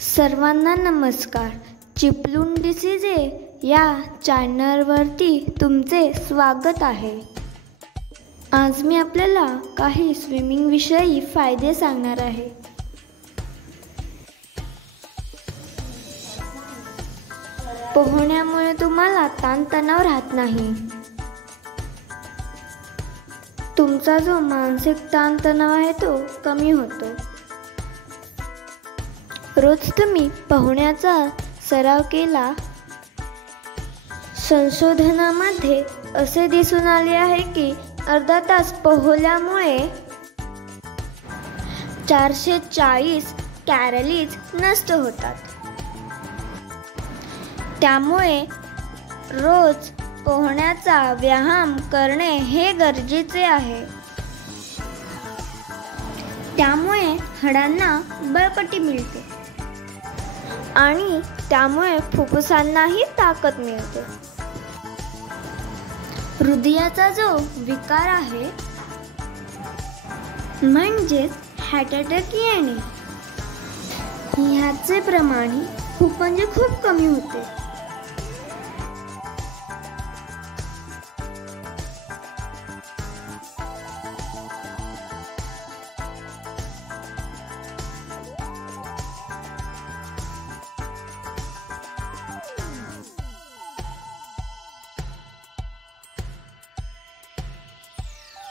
सर्वांना नमस्कार. चिपळूण डिसीजे या चॅनलवरती तुमचे स्वागत आहे. आज मी आपल्याला काही स्विमिंग विषयी फायदे सांगणार आहे. पोहण्यामुळे तुम्हाला ताणतणाव राहत नाही. तुमचा जो मानसिक ताणतणाव आहे तो कमी होतो. रोज तुम्ही पोहण्याचा सराव केला. संशोधनामध्ये असे दिसून आले आहे की अर्धा तास पोहल्यामुळे 440 कॅलरीज नष्ट होतात. त्यामुळे रोज पोहण्याचा व्यायाम करणे हे गरजेचे आहे. त्यामुळे हाडांना बळकटी मिळते आणि त्यामुळे फुफ्फुसांनाही ताकद मिळते. हृदयाचा जो विकार आहे म्हणजे हार्ट अटॅक येणे, ह्याचे प्रमाण खूप कमी होते.